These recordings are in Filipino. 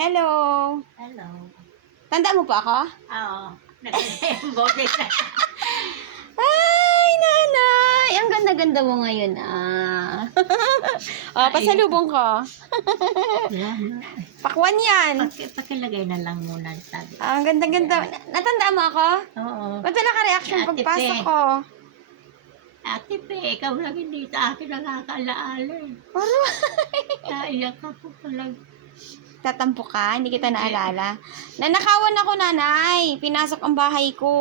Hello! Hello. Tanda mo pa ako? Oo. Nakita yung boses. Ay, nanay! Ang ganda-ganda mo ngayon, oh, pasalubong ko. Yan. Pakwan yan. Pakilagay na lang muna. Sabi. Ang ganda-ganda. Natandaan mo ako? Oo. Ba't wala ka reaction Ate pagpasok Pe. ko? Ate Pe, ikaw lang hindi sa akin nakakaalaala eh. Puro. Naiyak ako palag. Tatampo ka? Hindi kita naalala. Nanakawan ako, nanay. Pinasok ang bahay ko.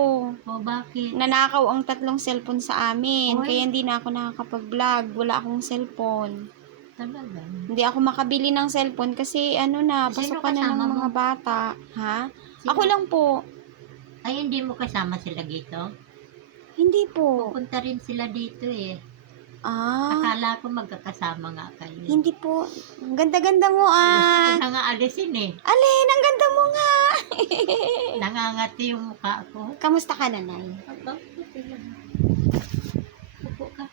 O bakit? Nanakaw ang 3 cellphone sa amin. Oy. Kaya hindi na ako nakakapag-vlog. Wala akong cellphone. Talaga. Hindi ako makabili ng cellphone kasi ano na, Sino pasukan na ng kasama mo? mga bata. Ha? Sino? Ako lang po. Ay, hindi mo kasama sila dito? Hindi po. Pupunta rin sila dito eh. Ah, Akala ko magkakasama nga kayo. hindi po. Ang ganda-ganda mo Gusto ko na nga alisin eh. Alin, ang ganda mo nga. Nangangati yung mukha ko. Kamusta ka, nanay? Upo ka.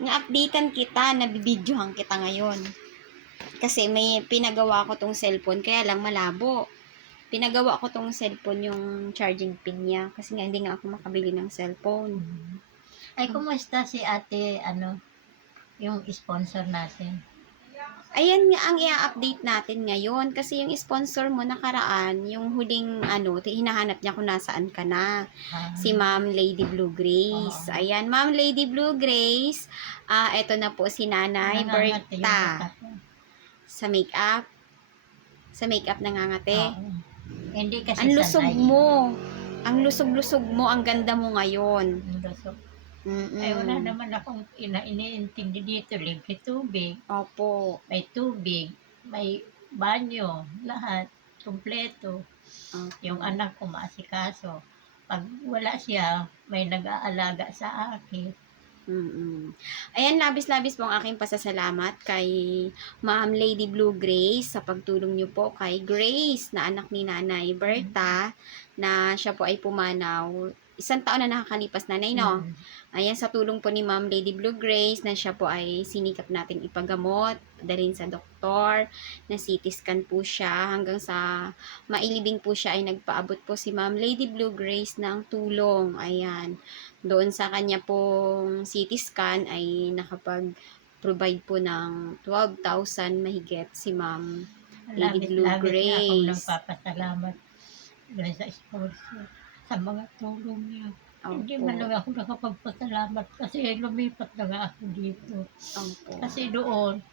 Na-updatean kita, nabibidyohan kita ngayon. Kasi may pinagawa ko tong cellphone, kaya lang malabo. Pinagawa ko tong cellphone yung charging pin niya. Kasi nga, hindi nga ako makabili ng cellphone. Ay, kumusta si ate, yung sponsor natin? Ayan nga ang i-update natin ngayon. Kasi yung sponsor mo nakaraan, yung huling hinahanap niya kung nasaan ka na. Si Ma'am Lady Blue Grace. Oo. Ayan, Ma'am Lady Blue Grace. Eto na po si Nanay Nangangati yung mata Berta. ko. Sa makeup. Sa makeup nangangate. Oo. Hindi kasi Ang lusog sanay. mo. Ang lusog-lusog mo. Ang ganda mo ngayon. Ang lusog. Mm-mm. Ay, wala naman akong iniintindi dito. Libre tubig, Opo. may tubig, may banyo, lahat. Kompleto. Opo. Yung anak ko maasikaso. Pag wala siya, may nag-aalaga sa akin. Mm-mm. Ayan, labis-labis po ang aking pasasalamat kay Ma'am Lady Blue Grace sa pagtulong niyo po kay Grace na anak ni Nanay Berta na siya po ay pumanaw. 1 taon na nakakalipas, nanay, no? Ayan, sa tulong po ni Ma'am Lady Blue Grace na siya po ay sinikap natin ipagamot, dalhin sa doktor, na CT scan po siya hanggang sa mailibing po siya ay nagpaabot po si Ma'am Lady Blue Grace ng tulong. Ayan. Doon sa kanya pong CT scan ay nakapag-provide po ng 12,000 mahigit si Ma'am Lady Blue Labis na akong Grace. nagpapasalamat dahil sa sponsor, sa mga tulong niya. Hindi man Opo. lang ako nakapagpasalamat kasi lumipat na nga ako dito. Opo. Kasi doon,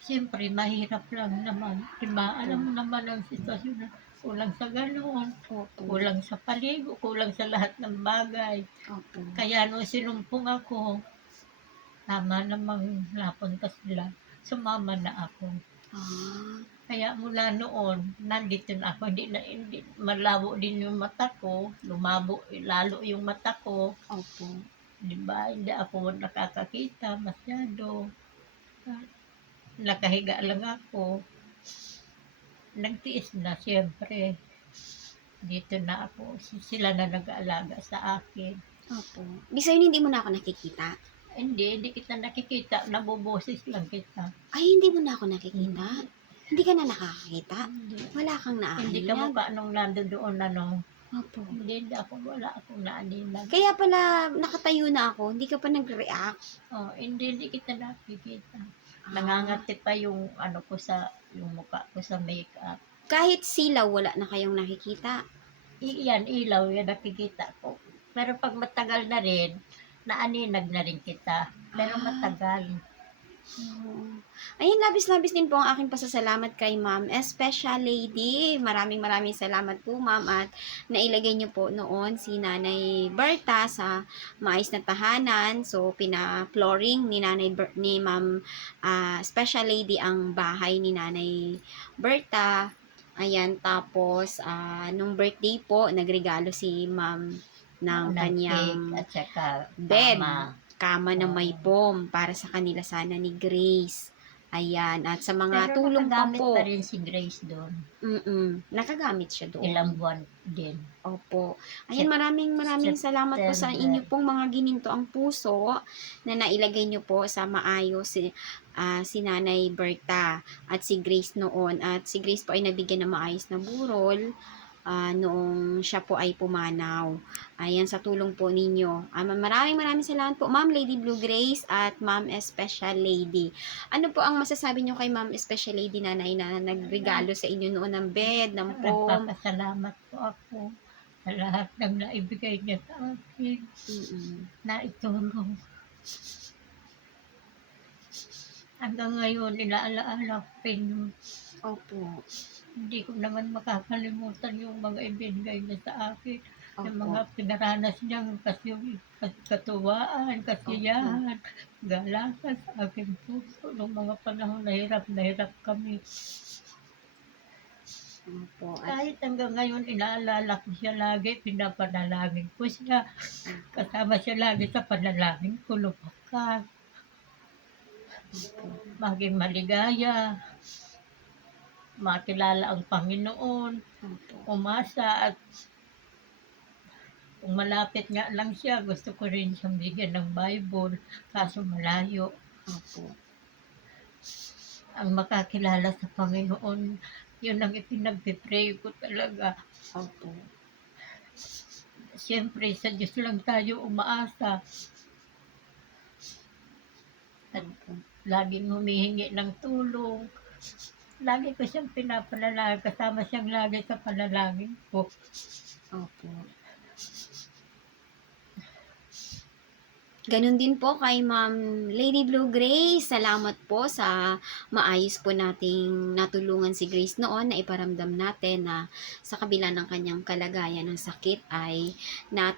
siyempre mahirap lang naman. Diba? Alam mo naman ang sitwasyon na kulang sa ganoon, Opo. kulang sa paligo, kulang sa lahat ng bagay. Opo. Kaya nung sinumpong ako, tama namang napunta sila, sumama na ako. Kaya mula noon, nandito na ako, hindi malabo din yung mata ko, lumabo lalo yung mata ko, Opo. di ba? Hindi ako nakakakita masyado. Nakahiga lang ako. Nagtiis na siyempre. Dito na ako, sila na nag-aalaga sa akin. Opo. Bisayon, hindi mo na ako nakikita. Hindi kita nakikita, naboboses lang kita. Ay, hindi mo na ako nakikita. Hindi ka na nakakakita. Hindi, Wala kang hindi ka naaninag. mukha nung nandoon Opo. Hindi ako, wala akong naaninag. Kaya pala nakatayo na ako, hindi ka pa nag-react. Oh, hindi kita nakikita. Nangangati pa yung yung mukha ko sa makeup. Kahit silaw, wala na kayong nakikita. Iyan, ilaw, yan nakikita ko. Pero pag matagal na rin, naaninag na rin kita. Pero matagal. Ayun, labis-labis din po ang aking pasasalamat kay Ma'am Special Lady. Maraming salamat po, Ma'am, at nailagay niyo po noon si Nanay Berta sa maayos na tahanan. So, pina-flooring ni ni Ma'am Special Lady ang bahay ni Nanay Berta. Ayan, tapos nung birthday po, nagregalo si Ma'am ng kanyang At saka, bed. mama. Kama na may foam para sa kanila sana ni Grace. Ayan, at sa mga Pero tulong pa nakagamit po, pa rin si Grace doon. nakagamit siya Ilang doon. buwan din. Opo. Ayan, maraming salamat po sa September. inyo pong mga gininto ang puso na nailagay niyo po sa maayos si Nanay Berta at si Grace noon. At si Grace po ay nabigyan ng maayos na burol noong siya po ay pumanaw. Ayan, sa tulong po ninyo. Maraming salamat po, Ma'am Lady Blue Grace at Ma'am Special Lady. Ano po ang masasabi niyo kay Ma'am Special Lady Nanay na nagregalo sa inyo noon ng bed, ng foam? Nagpapasalamat po ako sa lahat ng naibigay niya sa akin, na itulong. Hanggang ngayon, inaalaala ko pa yun. Opo. Hindi ko naman makakalimutan yung mga ibinigay niya sa akin. Yung Opo. mga pinaranas niyang katuwaan, kasiyahan, galakan sa aking puso nung mga panahon na hirap kami. Opo. Kahit hanggang ngayon, inaalala ko siya lagi, pinapanalangin ko siya. Kasama siya lagi sa panalangin ko, lumakas, maging maligaya, makilala ang Panginoon, umasa, at kung malapit nga lang siya, gusto ko rin siyang bigyan ng Bible, kaso malayo. Ang makakilala sa Panginoon, yun ang ipinagpipray ko talaga. Siyempre, sa Diyos lang tayo umaasa. At laging humihingi ng tulong. Lagi ko siyang pinapanalangin, kasama siyang lagi sa panalangin ko. Opo. Ganun din po kay Ma'am Lady Blue Grace. Salamat po sa maayos po nating natulungan si Grace noon na iparamdam natin na sa kabila ng kanyang kalagayan ng sakit ay na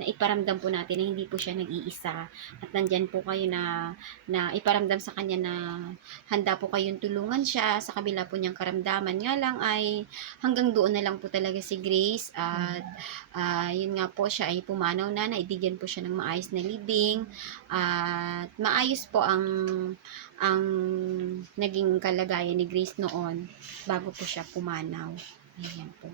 iparamdam po natin na hindi po siya nag-iisa. At nandyan po kayo na iparamdam sa kanya na handa po kayong tulungan siya sa kabila po niyang karamdaman. Nga lang ay hanggang doon na lang po talaga si Grace at yun nga po, siya ay pumanaw na, naibigyan po siya ng maayos na libing at maayos po ang naging kalagayan ni Grace noon bago po siya pumanaw. Ayan po.